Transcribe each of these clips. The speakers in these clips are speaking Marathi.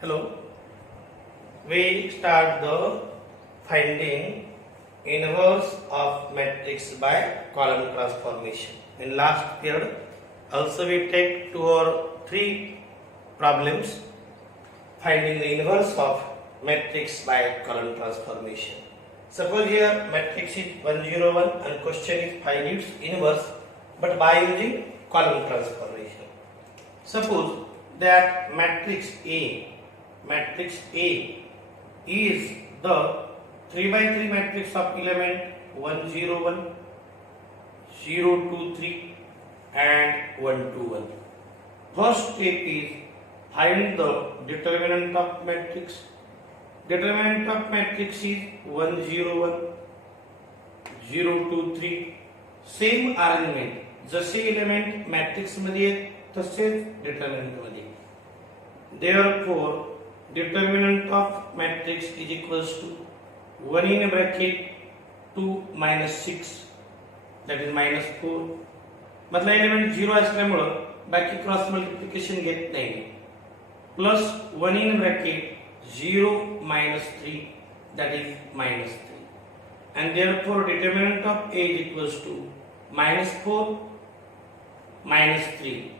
Hello. We start the finding inverse of matrix by column transformation. In last period, also we take 2 or 3 problems finding the inverse of matrix by column transformation. Suppose here matrix is 101 and question is find its inverse, but by using column transformation. Suppose that matrix A is the 3 by 3 matrix of element 101, 023 and 121. First step is find the determinant of matrix. Determinant of matrix is 101, 023. Same arrangement. जसे एलिमेंट मॅट्रिक्स मध्ये तसेच डिटर्मिनंट मध्ये. Therefore, determinant of matrix is equals to 1 in bracket 2 minus 6, that is minus 4. मतलब एलिमेंट 0 असल्यामुळे बाकी क्रॉस मल्टिप्लिकेशन घेत नाही. Plus 1 in bracket 0 minus 3, that is minus 3. And therefore determinant of A is equals to minus 4 minus 3.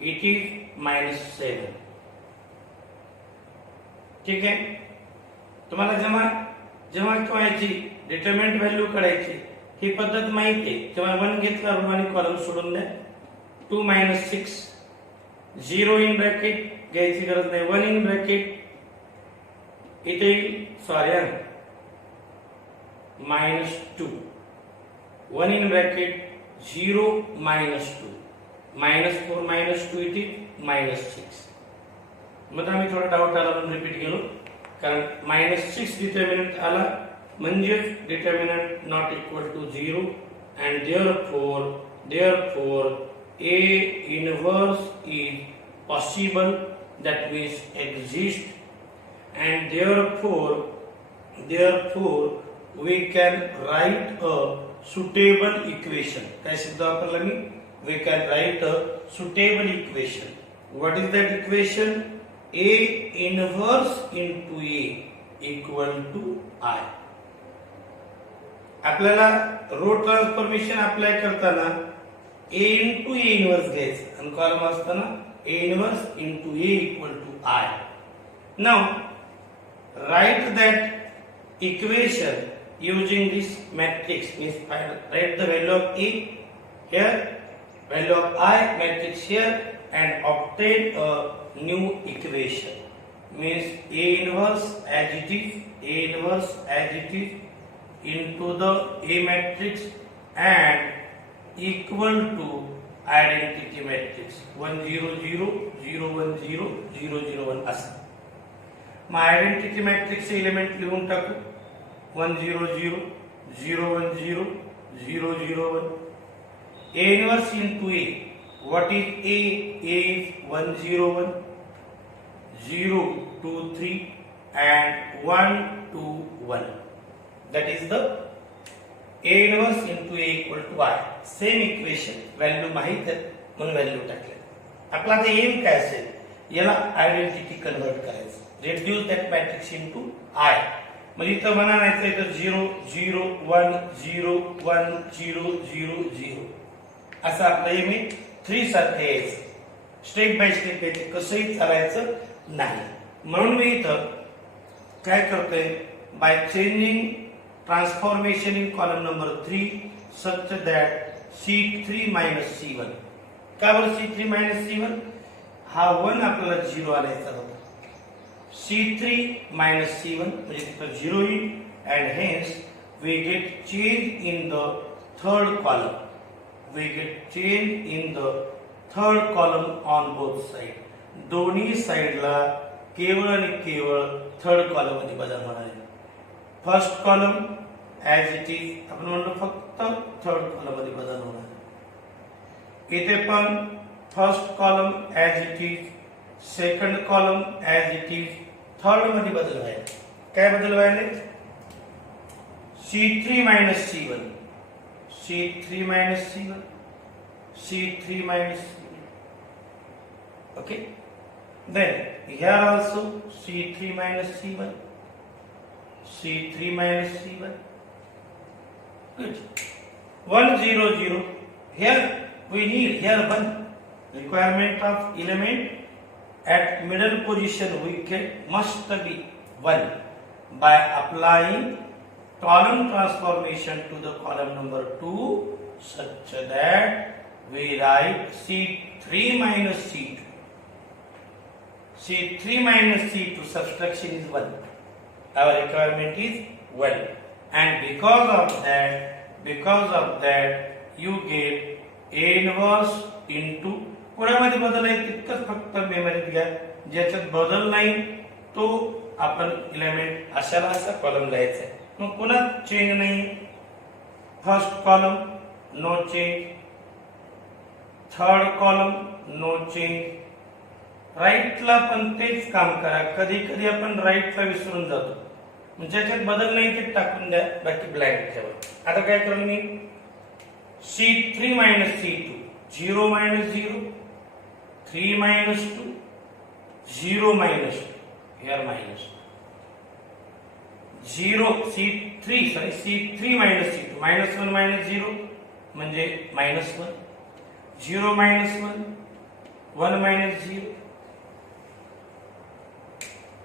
It is minus 7. ठीक आहे. तुम्हाला जेव्हा किंवा याची डिटरमिनंट व्हॅल्यू काढायची ही पद्धत माहिती आहे. तेव्हा 1 घेतला रो आणि कॉलम सोडून द्या. 2 minus 6, 0 in ब्रॅकेट घ्यायची गरज नाही. 1 in ब्रॅकेट इथे sorry minus 2, 1 in bracket 0 minus 2, minus 4 minus 2 इथे minus 6. मग आम्ही थोडा डाऊट आला म्हणून रिपीट केलो, कारण -6 डिटर्मिनंट आला म्हणजे determinant not equal to 0 and therefore A inverse is possible, that means exist, and therefore we can write a suitable equation. काय शब्द वापरला मी? We can write a suitable equation. What is that equation? A inverse into A equal to I. आपल्याला रो ट्रान्सफॉर्मेशन अप्लाय करताना A into A inverse घ्यायचं आणि कॉलम असताना A inverse into A equal to I. Now write that equation using this matrix, means write the value of A here, value of I matrix here, and obtain a new equation. Means A inverse as it is into the A matrix and equal to identity matrix 1 0 0 0 1 0 0 0 1 असा. मग आयडेंटिटी मॅट्रिक्स एलिमेंट लिहून टाकू. 1 0 0 0 1 0 0 0 1. A inverse into A. What is A? A is 1 0 1, 0 2 3 and 1 2 1. That is the A inverse into A equal to Y. Same equation. Value माहित आहे म्हणून व्हॅल्यू टाकले. आपला आता एम काय असेल? याला आयडेंटिटी कन्वर्ट करायचं. Reduce that matrix into I. म्हणजे इथं म्हणायचं तर 0 0 1 0 1 0 0 0 असं आपलं एम 3 सारखं यायचं. स्टेप बाय स्टेप यायचे, कसंही चालायचं नाही. म्हणून मी इथं काय करतोय? By changing transformation in column number 3 such that C3 minus C1. का बरं C3 minus C1? हा 1 आपल्याला 0 आणायचा होता. C3 minus C1 म्हणजे तिथं 0 येईल and hence we get change in the third column. We get change in the third column on both sides. दोन्ही साइडला केवळ आणि केवळ थर्ड कॉलम मध्ये बदल होणार आहे. First column as it is आपण म्हणतो फक्त थर्ड कॉलम मध्ये बदल होणार आहे. इथे पण first column as it is, second column as it is, third मध्ये बदल व्हायला. काय बदल व्हायला? C3 minus C1, C3 minus C1, C3 minus C1. Okay. Then here also C3 minus C1. C3 minus C1. Good. 1 0 0. Here we need here 1 requirement of element at middle position we get must be 1 by applying column transformation to the column number 2 such that we write C3 minus C2. C3 minus C2 subtraction is 1. Our requirement is 1, and because of that you get A inverse into कोणामध्ये बदल आहे तितकंच फक्त मेमरीत घ्या. ज्याच्यात बदल नाही तो आपण एलिमेंट अशाला असा कॉलम लिहायचा आहे. मग पुन्हा चेंज नाही. First column no change, third column no change. राईटला पण तेच काम करा. कधी कधी आपण राईटला विसरून जातो. ज्याच्यात बदल नाही ते टाकून द्या, बाकी ब्लँक ठेवा. आता काय करू मी C3 minus C2 0 minus 0 3 minus 2 0 minus 2 here minus 0 C3 minus C2 minus 1 minus 0 म्हणजे minus 1 0 minus 1 1 minus 0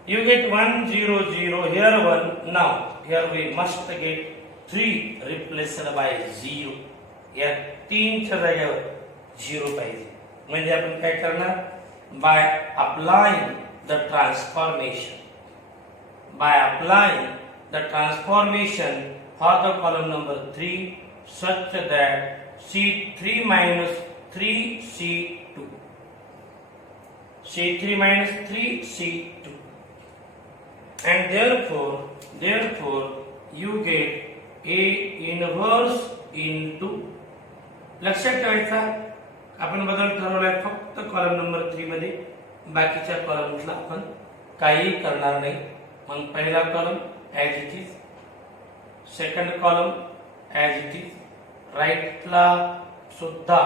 you get 1 0 0 here 1. Now here we must get 3 replaced by 0. या 3 च्या जागेवर 0 पाहिजे. म्हणजे आपण काय करणार by applying the transformation for the column number 3 such that C3 minus 3C2 and therefore you get A inverse into. लक्षात ठेवायचा आपण बदल ठरवलाय फक्त कॉलम नंबर 3 मध्ये, बाकीच्या कॉलमला आपण काही करणार नाही. मग पहिला column as it is, second column as it is, राईटला सुद्धा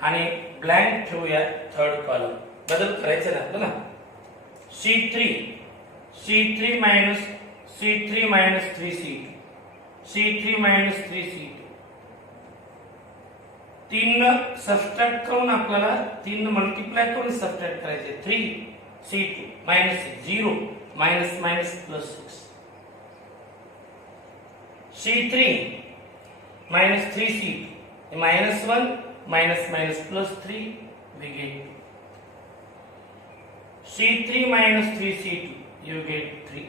आणि ब्लँक ठेवूया थर्ड कॉलम. बदल करायचा ना आपल्याला. C3 minus 3C2 C3 minus 3C2 3 subtract करून आपल्याला 3 मल्टिप्लाय करून सबट्रॅक्ट करायचे. 3C2 minus 0 minus minus plus 6 C3 minus 3C2 minus 1 minus minus plus 3 we get 2. C3 minus 3C2 you get 3.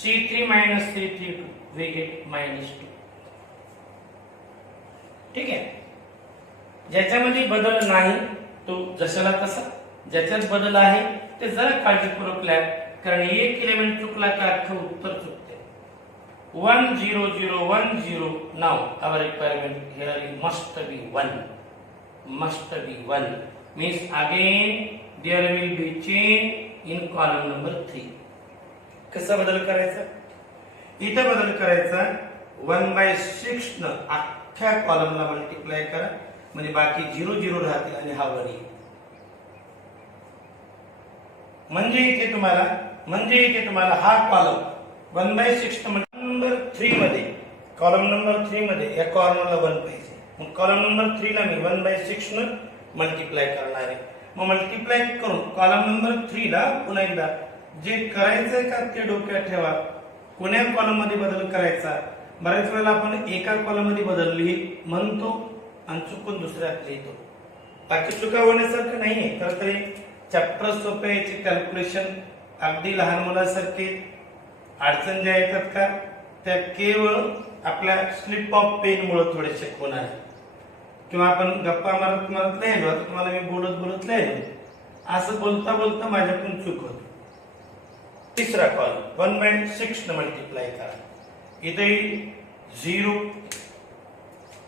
C3 minus 3C2 we get minus 2. ठीक आहे. ज्याच्यामध्ये बदल नाही तो जशाला तसा, ज्याच्यात बदल आहे ते जरा काळजीपूर्वक लिहा, कारण एक एलिमेंट चुकला की अख्खं उत्तर चुकते. 1 0 0 1 0. Now our requirement here must be 1 means again there will be change in column number 3. कसा बदल करायचा? इथे बदल करायचा 1/6 न अख्ख्या कॉलमला मल्टिप्लाय करा, म्हणजे बाकी 0 0 राहतील आणि हा 1 येईल. म्हणजे इथे तुम्हाला हा कॉलम 1/6 नंबर 3 मध्ये, कॉलम नंबर 3 मध्ये या कॉर्नरला 1 पाहिजे. मग कॉलम नंबर 3 ला मी 1/6 न मल्टिप्लाय करणार आहे. मग मल्टिप्लाय करून कॉलम नंबर 3 ला पुन्हा एकदा जे करायचंय का ते डोक्यात ठेवा. कोण्या कॉलम मध्ये बदल करायचा? बऱ्याच वेळेला आपण एका कॉलम मध्ये बदलली म्हणतो आणि चुकून दुसऱ्यात लिहितो. बाकी चुका होण्यासारखं नाहीये. खरं तरी चॅप्टर सोपे, याची कॅल्क्युलेशन अगदी लहान मुलासारखे. अडचण ज्या येतात का त्या केवळ आपल्या स्लिप ऑफ पेन मुळे थोडेसे होणार आहे. किंवा आपण गप्पा मारत लिहिलो, तुम्हाला मी बोलत लिहिलो, असं बोलता माझ्याकडून चूक होती. तिसरा कॉलम 1/6 न मल्टिप्लाय करा. इथे 0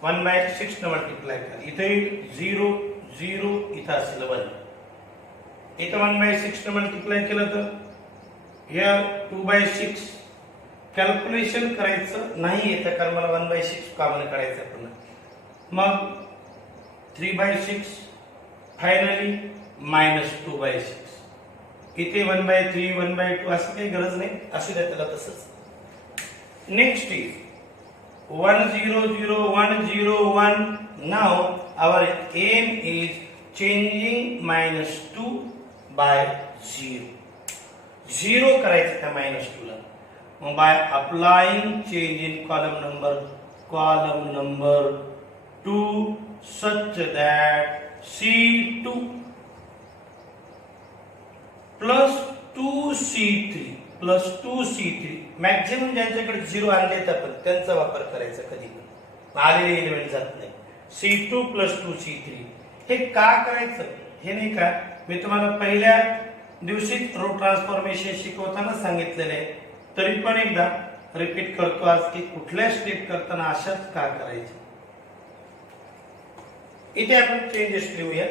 1/6 न मल्टिप्लाय करा. इथे 0 0 इथं असेल 1. इथं 1/6 न मल्टिप्लाय केलं तर हिअर 2/6. कॅल्क्युलेशन करायचं नाही येतं, कारण मला 1/6 कामाने काढायचं पुन्हा. मग 3/6 फायनली -2/6. इथे 1/3 1/2 असं काही गरज नाही, असू द्या त्याला तसंच. Next is 1 0 0 1 0 1. Now our aim is changing -2/0. 0 करायचं त्या -2 ला. मग by applying change in column number 2 such that C2 plus 2C3 maximum ज्यांच्याकडे 0 आणलेत आपण त्यांचा वापर करायचा कधी पण, आलेले एलिमेंट जात नाही. C2 plus 2C3 हे का करायचं हे नाही का मी तुम्हाला पहिल्या दिवशी रो ट्रान्सफॉर्मेशन शिकवताना सांगितलेले आहे, तरी पण एकदा रिपीट करतो आज की कुठल्या स्टेप करताना अशाच का करायचे. इथे आपण चेंजेस लिहूया.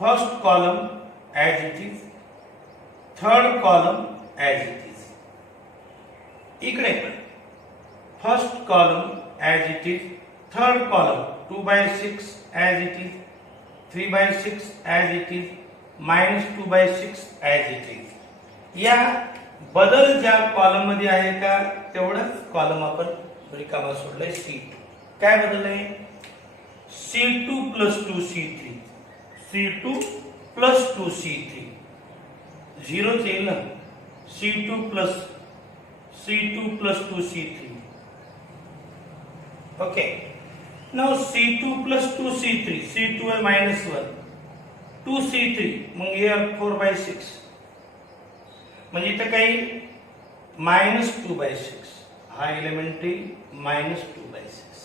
First column as it is, third column as it is. इकडे पण first column as it is, third column 2/6 as it is, 3/6 as it is, -2/6 as it is. या बदल ज्या कॉलम मध्ये आहे का तेवढाच कॉलम आपण रिकामा सोडलाय. C2 काय बदललंय? C2 plus 2C3, C2 plus 2C3 0 येईल ना. C2 plus 2C3. Okay. Now C2 plus 2C3, C2 आहे -1, 2C3 मग हे 4/6 म्हणजे इथं काही -2/6 हा एलिमेंट -2/6.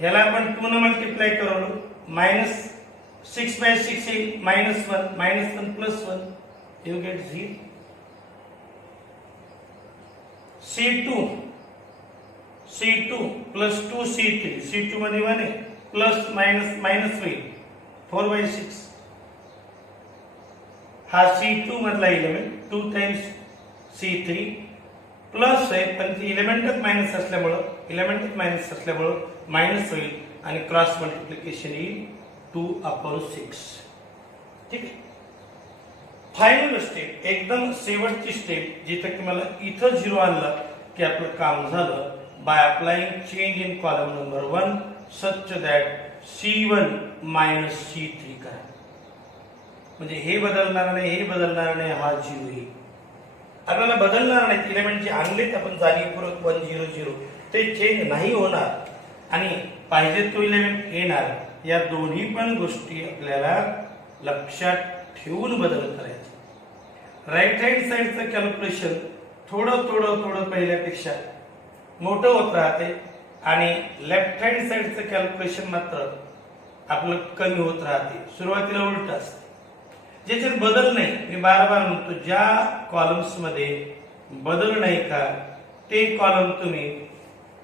याला आपण 2 ने मल्टिप्लाय करू, -6/6 येईल, -1 +1 you get 0. C2 plus 2C3, C2 मध्ये 1 आहे, प्लस मायनस होईल 4/6. हा C2 मधला एलिमेंट 2 टाइम्स C3 प्लस आहे, पण ती एलिमेंटच मायनस असल्यामुळे मायनस होईल आणि क्रॉस मल्टिप्लिकेशन येईल 2/6. ठीक आहे. फायनल स्टेप, एकदम शेवटची स्टेप जिथे की मला इथं 0 आणला की आपलं काम झालं. By applying change in column number 1 such that C1 -C3 करा. म्हणजे हे बदलणार नाही, हा 0 येईल. आपल्याला बदलणार नाही, एलिमेंट जे आणलेत आपण जाणीवपूर्वक 1 0 0 ते चेंज नाही होणार आणि पाहिजे तो एलिमेंट येणार. या दोन्ही पण गोष्टी आपल्याला लक्षात ठेवून बदल करायचा. राईट हँड साइडचं कॅल्क्युलेशन थोडं पहिल्यापेक्षा मोठं होत राहते आणि लेफ्ट हँड साइडचं कॅल्क्युलेशन मात्र आपलं कमी होत राहते. सुरुवातीला उलट असते. ज्याच्यात बदल नाही, मी बार म्हणतो, ज्या कॉलम्स मध्ये बदल नाही का ते कॉलम तुम्ही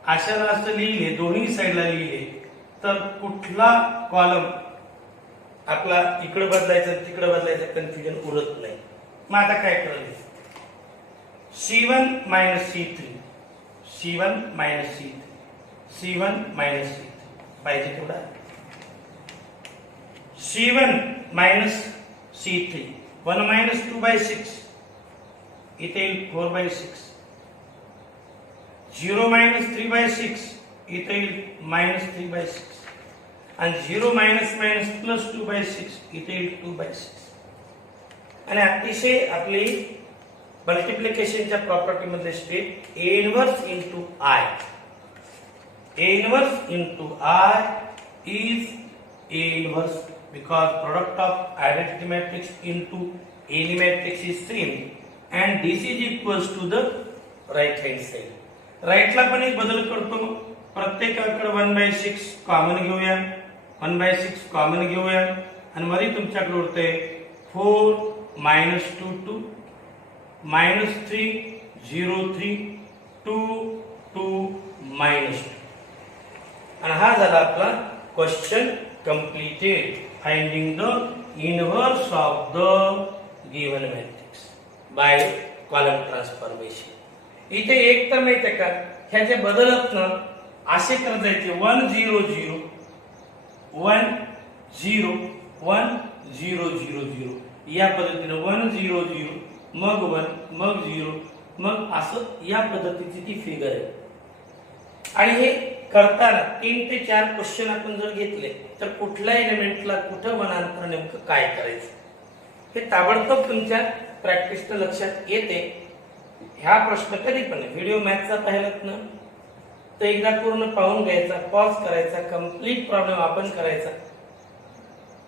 अशाला असं लिहिले, दोन्ही साइडला लिहिले तर कुठला कॉलम आपला इकडे बदलायचा तिकडे बदलायचा कन्फ्युजन उरत नाही. मग आता काय करायचं? C1 -C3 पाहिजे तेवढा. C1 -C3 1 -2/6 इथे 4/6. 0 -3/6 इथे -3/6 आणि 0 +2/6 इथे 2/6. आणि अतिशय आपली मल्टिप्लिकेशनच्या प्रॉपर्टी मध्ये step A inverse into I. A inverse into I is A inverse because product of identity matrix into any matrix is same and this is equals to the right hand side. Right ला पण एक बदल करतो. प्रत्येकाकडे 1/6 कॉमन घेऊया, 1/6 कॉमन घेऊया आणि मध्ये तुमच्याकडे उरते 4 -2 2 -3 0 3 2 2 -2. आणि हा झाला आपला question completed. Finding the inverse of the given matrix by column transformation. इथे एक तर माहिती का ह्याचे बदलत ना असे करत जायचे 1 0 0 1 0 1 0 0 0 या पद्धतीने 1 0 0 मग 1 मग 0 मग असं या पद्धतीची ती फिगर आहे. आणि हे करताना 3 ते 4 क्वेश्चन आपण जर घेतले तर कुठल्या एलिमेंटला कुठं वनांतर नेमकं काय करायचं हे ताबडतोब तुमच्या प्रॅक्टिसनं लक्षात येते. ह्या प्रश्न कधी पण व्हिडिओ मॅथचा पाहिलात ना तर एकदा पूर्ण पाहून घ्यायचा, पॉज करायचा, कंप्लीट प्रॉब्लेम आपण करायचा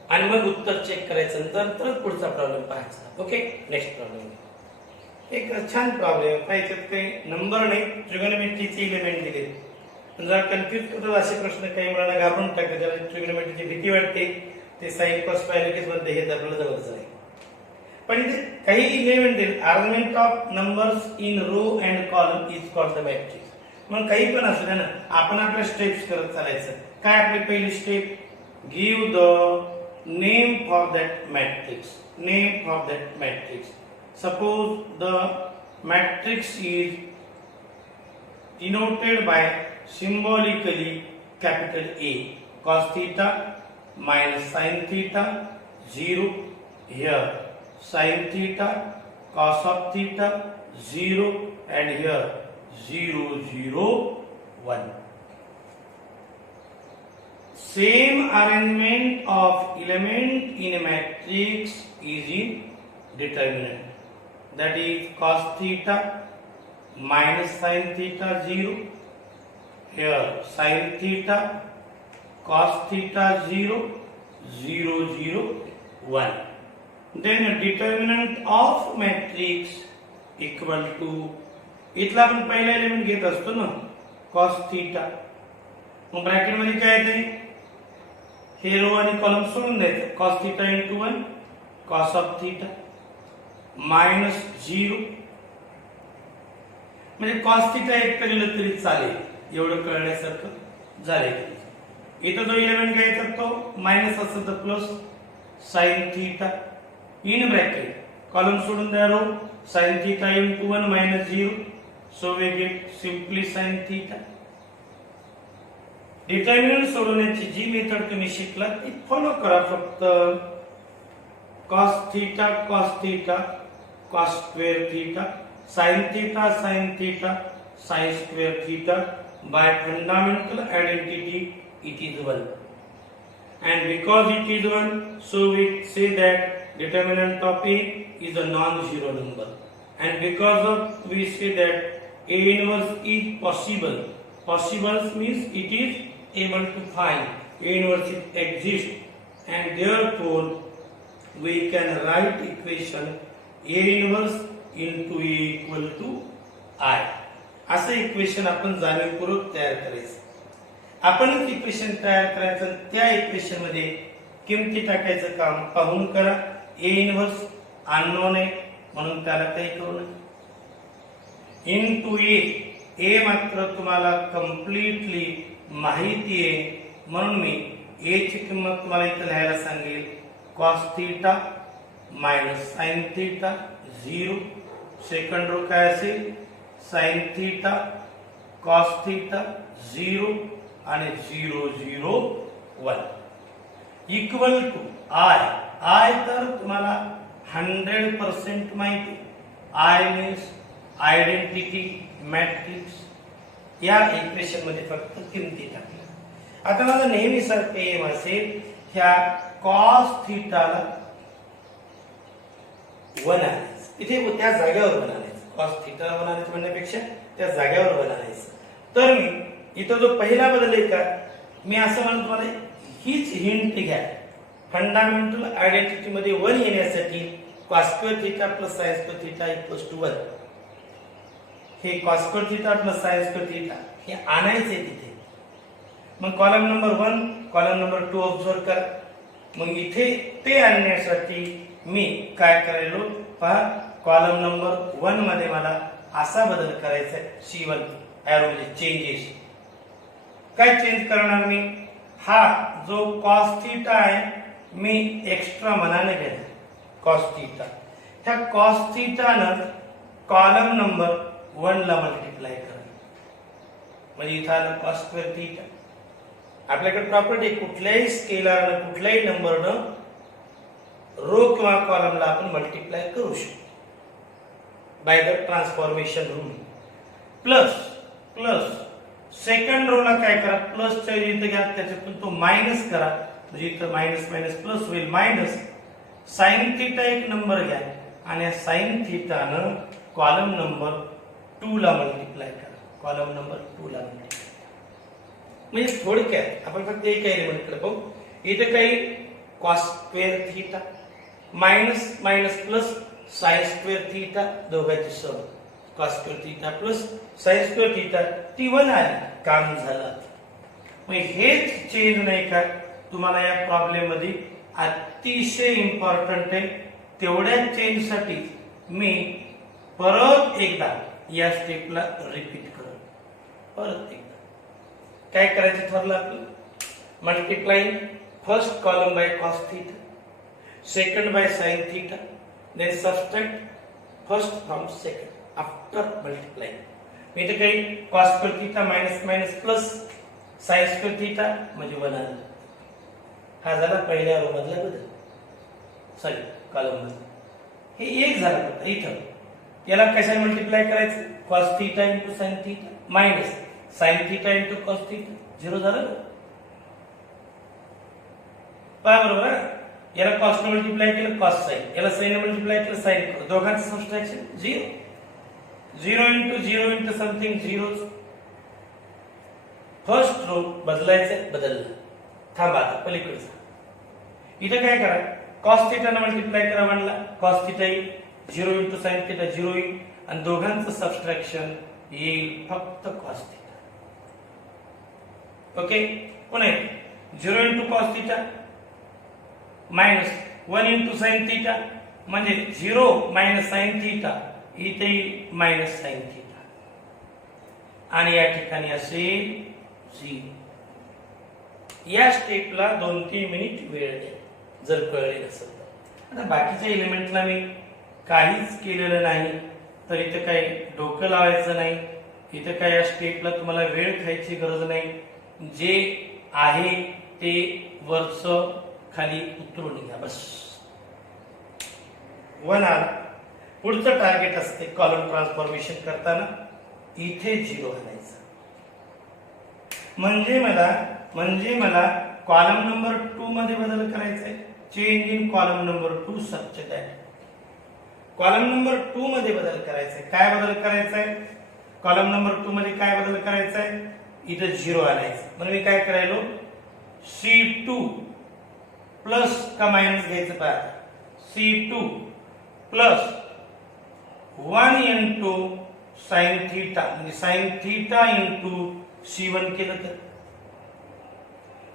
आणि मग उत्तर चेक करायचं, नंतर पुढचा प्रॉब्लेम पाहायचा. Okay, next problem. एक छान प्रॉब्लेम पाहिजे, काही नंबर नाही, ट्रिगोनोमेट्रीचे एलिमेंट दिले. जरा कन्फ्युज करतात असे प्रश्न, काही मुलांना घाबरून टाकतात, ज्याला ट्रिगोनोमेट्रीची भीती वाटते ते साइन कॉस पाहिलं की म्हणते हे आपल्याला जवळच आहे. पण इथे काही एलिमेंट दिले, arrangement of numbers in row and column is called the matrix. मग काही पण असू द्या ना, आपण आपल्या स्टेप्स करत चालायचं. काय आपली पहिली step, give the name for that matrix. Name for that matrix. Suppose the matrix is denoted by symbolically capital A, cos theta minus sin theta 0 here, sin theta cos of theta 0 and here 0 0 1. Same arrangement of element in a matrix is in determinant, that is cos theta minus sin theta 0 here, sin theta cos theta 0 0 0 1. Then determinant of matrix equal to, इथला आपण पहिला एलिमेंट घेत असतो ना cos theta, मग ब्रॅकेट मध्ये काय येते, हे रो आणि कॉलम सोडून द्यायचं, cos theta into 1 cos of theta minus 0, म्हणजे cos theta एक लिहिलं तरी चालेल, एवढं कळण्यासारखं झालंय. इथं जो एलिमेंट घ्यायचा तो मायनस असेल तर plus sin theta in bracket, column सोडून द्या row, sin theta into 1 minus 0, so we get simply sin theta. Determinant सोडवण्याची जी मेथड तुम्ही शिकलात ती फॉलो करा फक्त. cos theta cos theta cos square theta sin theta sin theta sin square theta, by fundamental identity it is 1, and because it is 1 so we say that determinant of A is a non-zero number, and because of we say that A inverse is possible. Possible means it is able to find A inverse exists, and therefore we can write equation A inverse into A equal to I. असं इक्वेशन आपण जाणीवपूर्वक तयार करायचं. आपणच इक्वेशन तयार करायचं, त्या इक्वेशन मध्ये किमती टाकायचं काम पाहून करा. ए इनव्हर्स अननोन आहे म्हणून त्याला काही करू नये. इनटू ए मात्र तुम्हाला कम्प्लिटली माहिती आहे म्हणून मी ए ची किंमत तुम्हाला इथे लिहायला सांगेल, cos theta minus sin theta 0. Second row काय असेल, sin थीटा cos थीटा 0 आणि 0 0 1 इक्वल टू आय तर तुम्हाला 100% माहिती. I means identity matrix. या इक्वेशन मध्ये फक्त किमती टाकल्या. आता माझा नेहमी सारखं एम असेल ह्या cos थीटाला 1 आणायचं, इथे त्या जागेवर 1 आणायचं. cos थीटाला 1 आणायचं म्हणण्यापेक्षा त्या जागेवर 1 आणायचं. तर मी इथं जो पहिला बदल आहे का, मी असं म्हणतो तुम्हाला हीच हिंट घ्या. फंडामेंटल आयडेंटिटी मध्ये 1 येण्यासाठी cos square theta plus sin square theta equals to 1. हे cos square theta plus sin square theta हे आणायचे तिथे. मग column number 1 column number 2 observe करा. मग इथे ते आणण्यासाठी मी काय करायलो पहा, कॉलम नंबर 1 मध्ये मला असा बदल करायचा आहे. C1 एरो मध्ये चेंजेस काय चेंज करणार मी, हा जो cos थीटा आहे मी एक्स्ट्रा मनाने घेणार cos थीटा. ह्या cos थीटा न कॉलम नंबर 1 ला मल्टिप्लाय करा, म्हणजे इथं आलं cos स्क्वेअर थीटा आपल्याकडे प्रॉपर्टी कुठल्याही स्केलर कुठल्याही नंबरनं रो किंवा कॉलमला आपण मल्टिप्लाय करू शकतो by the transformation rule. Plus plus second रोला काय करा, प्लसच्या इथं घ्या, त्याच्यातून तो मायनस करा, म्हणजे इथं मायनस मायनस प्लस होईल. मायनस साइन थीटा एक नंबर घ्या आणि साइन थीटानं कॉलम नंबर 2 ला मल्टिप्लाय करा. कॉलम नंबर 2 ला मल्टिप्लाय म्हणजे थोडक्यात आपण फक्त एक एलिमेंट कडे बघू. इथे काही cos square theta minus minus plus sine square theta दोघांची sum cos square theta plus sine square theta ती 1 आली, काम झालं. मग हेच चेंज नाही का तुम्हाला या प्रॉब्लेम मध्ये अतिशय इम्पॉर्टंट आहे. तेवढ्या चेंज साठी मी परत एकदा या स्टेपला रिपीट करू. परत एकदा काय करायचं ठरलं आपलं, multiplying first column by cos theta, second by sine theta, then subtract first from second after multiplying. मी इथे काही cos square theta minus minus plus sine square theta म्हणजे 1 आलं. हा झाला पहिल्या रो मधला बदल, सॉरी कॉलम मध्ये. हे एक झालं फक्त इथं. याला कशाने मल्टिप्लाय करायचं, cos theta into sine theta minus sine theta into cos theta, 0 झालं. पहा बरोबर, याला कॉस ने मल्टिप्लाय केलं कॉस साइन, याला साइन ने मल्टिप्लाय केलं साइन, दोघांचं subtraction 0. 0 into 0 into something 0. First row बदलायचं, बदललं. थांबा आता पलीकडचा. इथं काय करा, कॉस थीटा ने मल्टिप्लाय करा म्हणला, कॉस थीटा येईल, 0 इंटू साइन थीटा 0 येईल आणि दोघांचं सबट्रॅक्शन येईल फक्त कॉस थीटा. ओके, पुन्हा 0 into cos theta minus 1 into sine theta म्हणजे 0 मायनस साइन थीटा, इथे मायनस साइन थीटा आणि या ठिकाणी असेल 0. या स्टेपला 2-3 मिनिट वेळ द्या जर कळले नसेल तर. आता बाकीच्या एलिमेंटला मी काहीच केलेलं नाही तर इथे काही डोकं लावायचं नाही. इथे काय या स्टेपला तुम्हाला वेळ खायची गरज नाही. जे आहे ते वरच खाली उतरून घ्या बस. 1 आला. पुढचं टार्गेट असते कॉलम ट्रान्सफॉर्मेशन करताना इथे 0 आणायचं. म्हणजे मला कॉलम नंबर 2 मध्ये बदल करायचा आहे. Change in column number 2 such that. Column number 2 मध्ये बदल करायचा आहे. काय बदल करायचा आहे, कॉलम नंबर 2 मध्ये काय बदल करायचा आहे, इथे 0 आणायचं. म्हणजे मी काय करायलो, C2 प्लस का मायनस घ्यायचं पहा, C2 plus 1 into sine theta म्हणजे साइन थीटा इंटू C1 केलं तर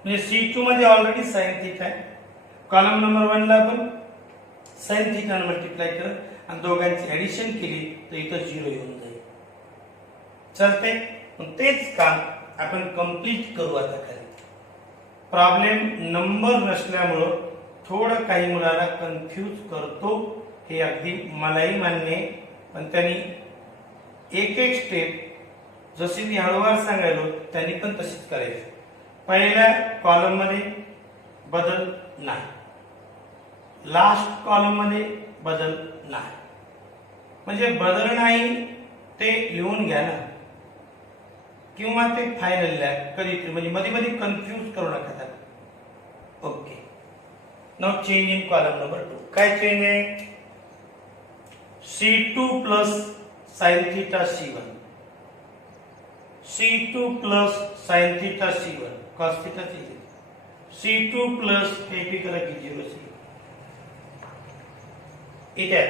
म्हणजे C2 मध्ये ऑलरेडी साइन थीटा आहे. कॉलम नंबर 1 ला आपण साइन थीटा ने मल्टिप्लाय केलं आणि दोघांची ऍडिशन केली तर इथं 0 येऊन जाईल. चालते. तेच काम आपण कंप्लीट करू आता. खाली प्रॉब्लेम नंबर नसल्यामुळं थोडं काही मुलांना कन्फ्यूज करतो, हे अगदी मलाही मान्य आहे. पण त्यांनी एक एक स्टेप जशी मी हळूवार सांगायलो त्यांनी पण तशीच करायची. पहिल्या कॉलम मध्ये बदल नाही, लास्ट कॉलम मध्ये बदल नाही. म्हणजे बदल नाही ते लिहून घ्या ना, किंवा ते फायनल कधीतरी, म्हणजे मध्ये मध्ये कन्फ्यूज करू नका त्याला. Okay, now change in column number 2. काय चेंज आहे, C2 plus sine theta C1, C2 plus sine theta C1 cos theta C2 plus हे करा की 0 C. इथे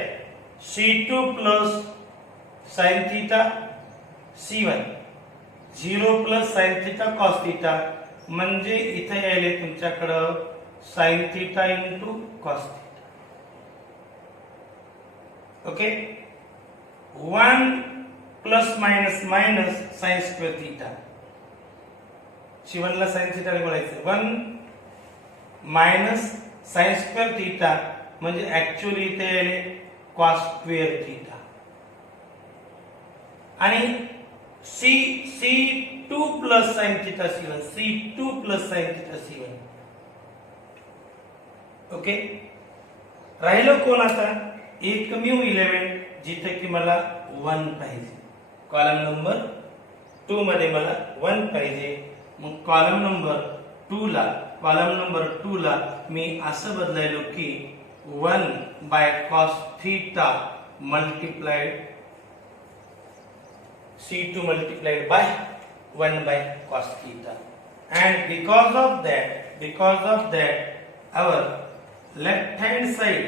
C2 plus sine theta C1 0 plus sine theta cos theta म्हणजे इथे यायले तुमच्याकडं sign theta into cos theta. Okay, 1 plus minus minus sign square theta, C1 ला साइन थीटा ने बोलायचं, 1 मायनस साइन स्क्वेअर थीटा म्हणजे ऍक्च्युअली इथे यायले cos स्क्वेअर थीटा आणि C2 plus sin theta C1, C2 plus sin theta C1. Okay, राहिलं कोण आता? एक म्यू 11 जिथे की मला 1 पाहिजे. कॉलम नंबर 2 मध्ये मला 1 पाहिजे. मग कॉलम नंबर 2 ला मी असं बदलायलो की 1 by cos theta multiplied C2 multiplied by 1 by cos theta. And because of that our left hand side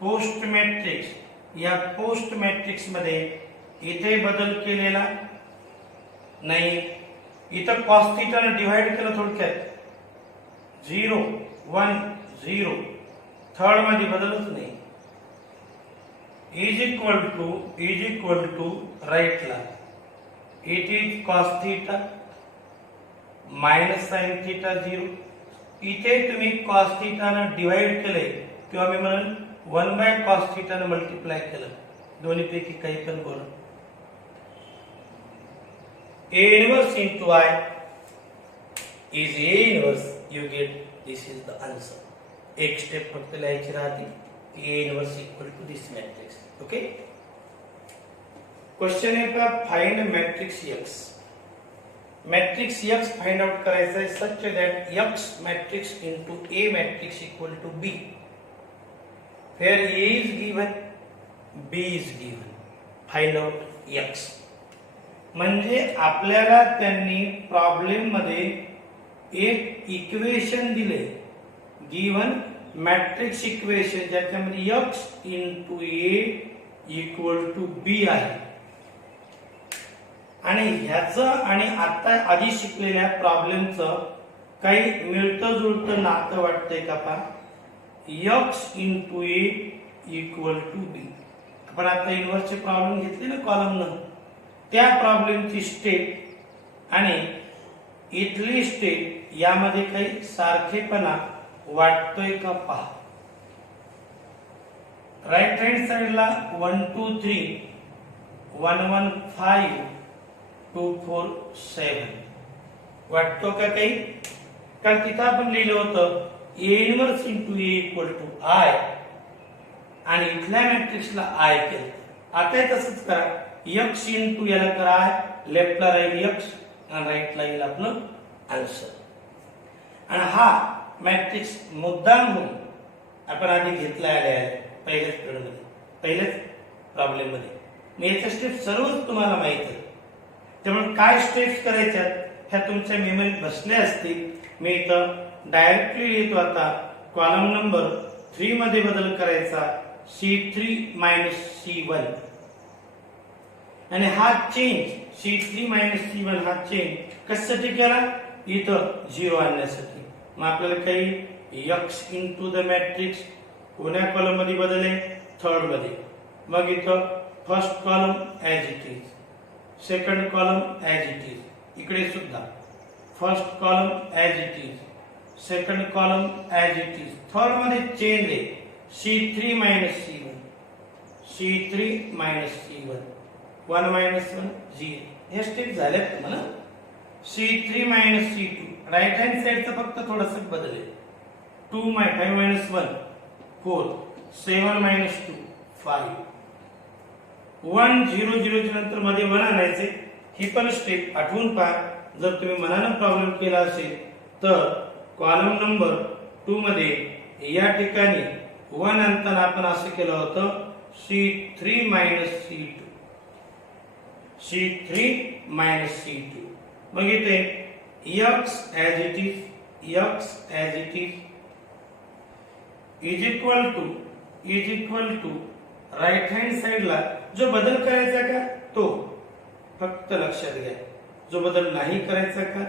post matrix, या पोस्ट मॅट्रिक्स मध्ये इथे बदल केलेला नाही. इथं कॉस थीटा ने डिवाइड केलं थोडक्यात. 0 1 0 थर्ड मध्ये बदलच नाही. इज इक्वल टू राईट ला it is cos theta minus sine theta 0. इथे तुम्ही कॉस थीटा ने डिवाइड केले किंवा मी म्हणून 1 by cos theta ने मल्टिप्लाय केलं. दोन्ही पैकी काही पण बोला. A inverse into I is A inverse. You get this is the answer. एक स्टेप फक्त लिहायची राहते. A inverse equal to this matrix. Okay? Question आहे का find matrix X. Matrix X find out करायचा आहे such that X matrix into A matrix equal to B. Where A is given, B is given. Find out X. म्हणजे आपल्याला त्यांनी प्रॉब्लेम मध्ये एक इक्वेशन दिले, गिवन मॅट्रिक्स इक्वेशन, ज्याच्यामध्ये X into A equal to B आहे. आणि ह्याचं आणि आता आधी शिकलेल्या प्रॉब्लेमचं काही मिळतं जुळतं नातं वाटतंय का पहा. X into A equal to B. आपण आता इन्व्हर्सचे प्रॉब्लेम घेतले ना कॉलमनं, त्या प्रॉब्लेमची स्टेप आणि इथली स्टेप यामध्ये काही सारखेपणा वाटतोय का पहा. राईट हँड साइडला 1 2 3 1 1 5 2 4 7 वाटतो का काही? कारण तिथं आपण लिहिलं होतं A inverse into A equal to I आणि इथल्या मॅट्रिक्सला I केलं. आता तसंच करा. X into याला करा I, लेफ्टला राहील X आणि राईटला येईल आपलं आन्सर. आणि हा मॅट्रिक्स मुद्दाम होऊन आपण आधी घेतला आहे पहिल्याच पिरियडमध्ये, पहिल्याच प्रॉब्लेम मध्ये. मी याच्या स्टेप्स सर्वच तुम्हाला माहित आहे. त्यामुळे काय स्टेप्स करायच्या ह्या तुमच्या मेमरीत बसल्या असतील. मी इथं डायरेक्टली लिहितो. आता कॉलम नंबर 3 मध्ये बदल करायचा C3 मायनस C1 आणि हा चेंज C3 मायनस C1 हा चेंज कशासाठी केला? इथं 0 आणण्यासाठी. मग आपल्याला काही X into द मॅट्रिक्स कोण्या कॉलम मध्ये बदलले? थर्ड मध्ये. मग इथं first column as it is, second column as it is, इकडे सुद्धा first column as it is, second column as it is. Third मध्ये चेंज आहे C3 minus C1, C3 minus C1, 1 minus 1 0. हे स्टेप झालेत तुम्हाला. C3 minus C2, right hand साइडचा फक्त थोडंसं बदल आहे. 2 5 मायनस 1 4, 7 मायनस 2 5, 1 0 0 च्या नंतर मध्ये 1 आणायचे. ही पण स्टेप आठवून पहा. जर तुम्ही मनानं प्रॉब्लेम केला असेल तर कॉलम नंबर 2 मध्ये या ठिकाणी 1 आणताना आपण असं केलं होतं C3 minus C2, C3 minus C2. मग इथे X as it is, X as it is equal to right hand साइडला जो बदल करायचा का तो फक्त लक्षात घ्या. जो बदल नाही करायचा का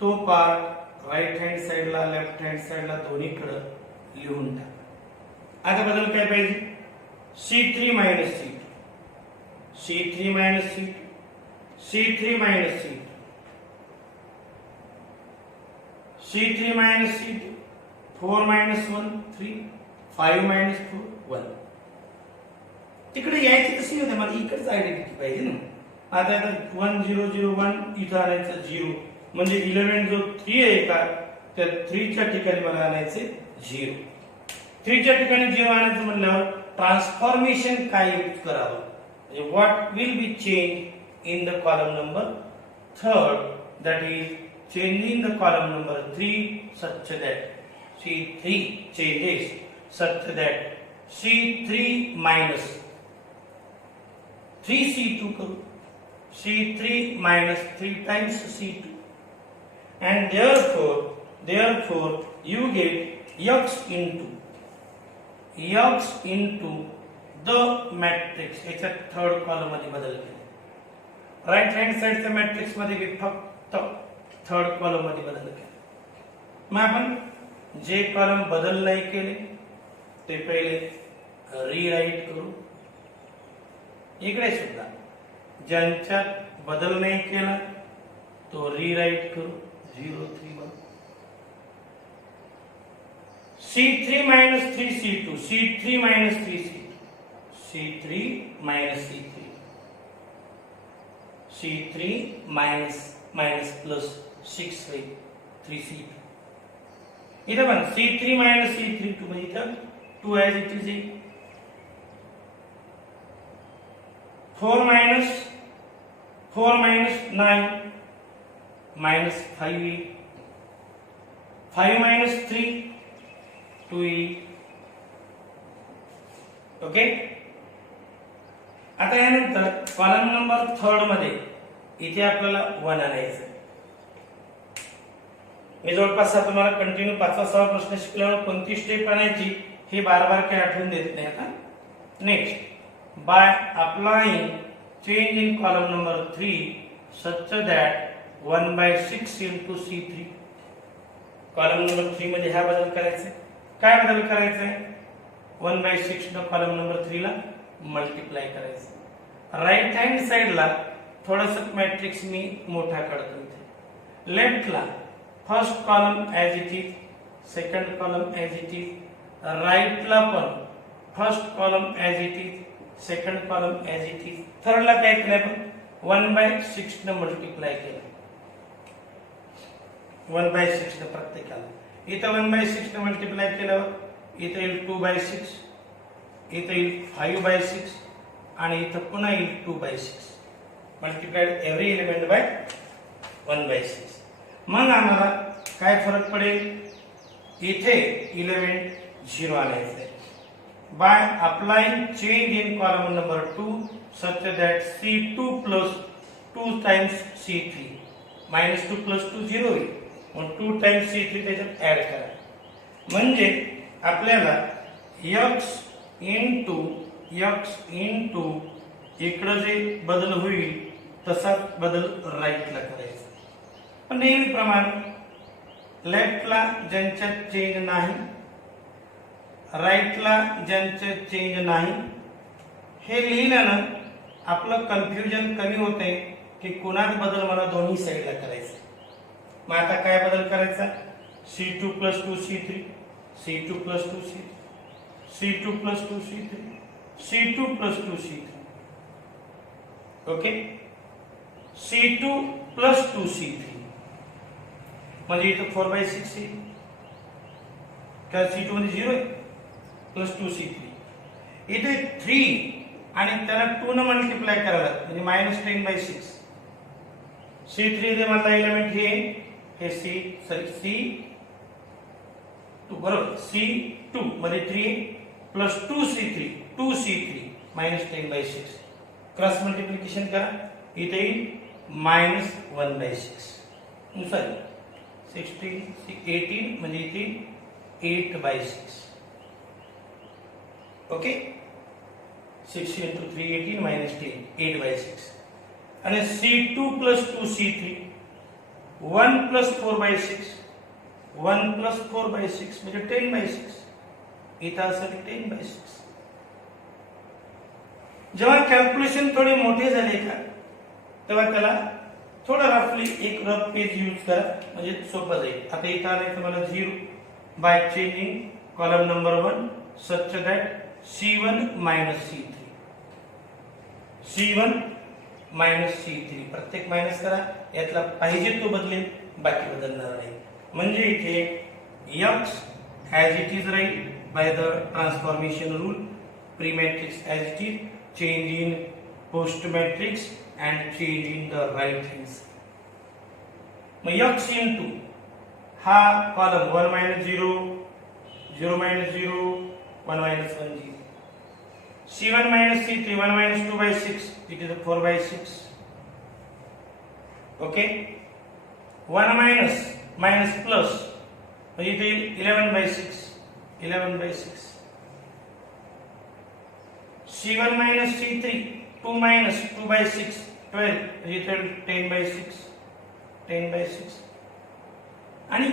तो पार्ट राईट हँड साइडला लेफ्ट हँड साइडला दोन्हीकडे लिहून टाका. आता बदल काय पाहिजे? C3 minus C2, C3 minus C2, C3 minus C2, C3 minus C2, 4 minus 1 3, 5 minus 4 1. तिकडे यायची कशी होते? मला इकडेच आयडेंटिटी पाहिजे ना. आता 1 0 0 1 इथं आणायचं 0 म्हणजे इलेमेंट जो 3 आहे का त्या 3 च्या ठिकाणी मला आणायचे 0. 3 च्या ठिकाणी 0 आणायचं म्हणल्यावर ट्रान्सफॉर्मेशन काय यूज करावं म्हणजे what will be change in the column number third, that is changing the column number 3 such that C3 changes such that C3 minus 3C2 करू, C3 minus 3 times C2 and therefore you get X into the matrix. याच्या थर्ड कॉलम मध्ये बदल केला. राइट हँड साइडच्या मॅट्रिक्स मध्ये मी फक्त थर्ड कॉलम मध्ये बदल केला. मग आपण जे कॉलम बदल नाही केले ते पहिले रीराईट करू. इकडे सुद्धा ज्यांच्यात बदल नाही केला तो रीराईट करू. 0 3 1 C3 minus 3C2 C3 minus 3C2 C3 minus C3 C3 minus plus 6 by 3C2. इथं पण C3 minus C3 म्हणजे इथं 2 as it is. 4 minus 9 minus 5 5 minus 3 2. Okay. आता यानंतर कॉलम नंबर थर्ड मध्ये इथे आपल्याला 1 आणायचं. मी जवळपास तुम्हाला कंटिन्यू 5-6 प्रश्न शिकल्यावर कोणती स्टेप आणायची हे बार काही आठवून देत नाही. आता next, by applying change in column number 3 such that 1/6 into C3. Column number 3 मध्ये हा बदल करायचा. काय बदल करायचा आहे? 1/6 न कॉलम नंबर 3 ला मल्टिप्लाय करायचं. राइट हँड साइडला थोडंसं मॅट्रिक्स मी मोठा काढतो. इथे लेफ्टला first column as it is, second column as it is. राइटला पण first column as it is, second column as it is. थर्डला काय केलं आपण? 1/6 न मल्टिप्लाय केलं. 1/6 न प्रत्येकाला. इथं 1/6 न मल्टिप्लाय केल्यावर इथं येईल 2/6, इथं येईल 5/6 आणि इथं पुन्हा येईल 2/6. Multiplied every element by 1/6. मग आम्हाला काय फरक पडेल? इथे एलिमेंट 0 आणायचं आहे. By applying change in column number 2 such that C2 plus 2 times C3 -2 plus 2 0 होईल. मग 2 times C3 त्याच्यात ऍड करा म्हणजे आपल्याला X into इकडं जे बदल होईल तसाच बदल राईटला करायचा. पण नेहमीप्रमाणे लेफ्टला ज्यांच्यात चेंज नाही, राईटला ज्यांच्यात चेंज नाही, हे लिहिलं ना आपलं कन्फ्युजन कमी होते की कोणात बदल मला दोन्ही साईडला करायचा. मग आता काय बदल करायचा? C2 plus 2C3 C2 plus 2C3 C2 plus 2C3 C2 plus 2C3. Okay. C2 plus 2C3 म्हणजे इथं 4/6 येईल. काय C2 मध्ये 0 आहे प्लस 2C3. इथे 3 आणि त्याला 2 न मल्टिप्लाय करायला म्हणजे -10/6. C3 मध्ये मला एलिमेंट हे C2 बरोबर. C2 मध्ये 3 प्लस 2C3 -10/6. क्रॉस मल्टिप्लिकेशन करा. इथे येईल -1/6. सॉरी 18 म्हणजे इथे 8/6. ओके. 16 into 3 18 -10 8/6. आणि C2 plus 2C3 1 plus 4/6 1 plus 4/6 म्हणजे 10/6. इथं असेल 10/6. जेव्हा कॅल्क्युलेशन थोडे मोठे झाले का तेव्हा त्याला थोडं रफली एक रफ पेज यूज करा म्हणजे सोपं जाईल. आता इथं आलं मला 0 by changing column number 1 such that C1 minus C3 C1 -C3 प्रत्येक मायनस करा, यातला पाहिजे तो बदलेल, बाकी बदलणार नाही. म्हणजे इथे x as it is राहील by the transformation rule, pre matrix as it is, change in post matrix and change in the right things. मग x into हा column 1 minus 0 0 minus 0 1 minus 1 0. C1 minus C3 1 minus 2 by 6, it is a 4 by 6. Okay, 1 minus minus plus, it is 11 by 6, 11 by 6. C1 minus C3 2 minus 2 by 6 12, it is 10 by 6, 10 by 6. आणि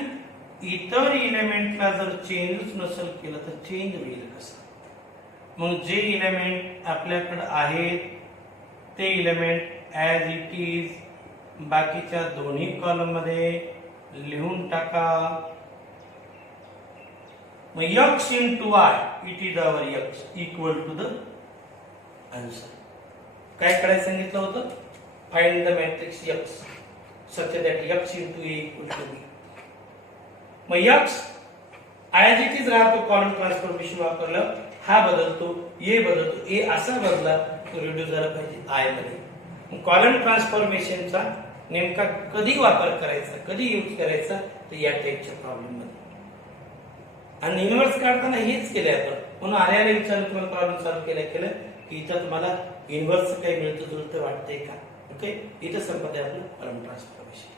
इतर इलेमेंटला जर चेंजच नसेल केलं तर चेंज होईल कसं? मग जे इलेमेंट आपल्याकडे आहेत ते इलेमेंट ॲज इट इज बाकीच्या दोन्ही कॉलम मध्ये लिहून टाका. मग x into y, it is our x equal to the answer. काय करायचं सांगितलं होतं? Find the matrix x such that x into a equal to b. मग x ॲज इट इज राहतो, कॉलम ट्रान्सफॉर्मेशन वापरलं, हा बदलतो, ए बदलतो, ए असा बदला तो रिड्यूस झाला पाहिजे आय मध्ये. कॉलम ट्रान्सफॉर्मेशनचा नेमका कधी वापर करायचा, कधी यूज करायचा, तर या टाईपच्या प्रॉब्लेम मध्ये. आणि इन्व्हर्स काढताना हेच केलंय आपण. म्हणून आर्याला विचारून तुम्हाला प्रॉब्लेम सॉल्व्ह केलं की इथं तुम्हाला इन्व्हर्स काही मिळतं जुळतं वाटतंय का? ओके, इथं संपते आपलं कॉलम ट्रान्सफॉर्मेशन.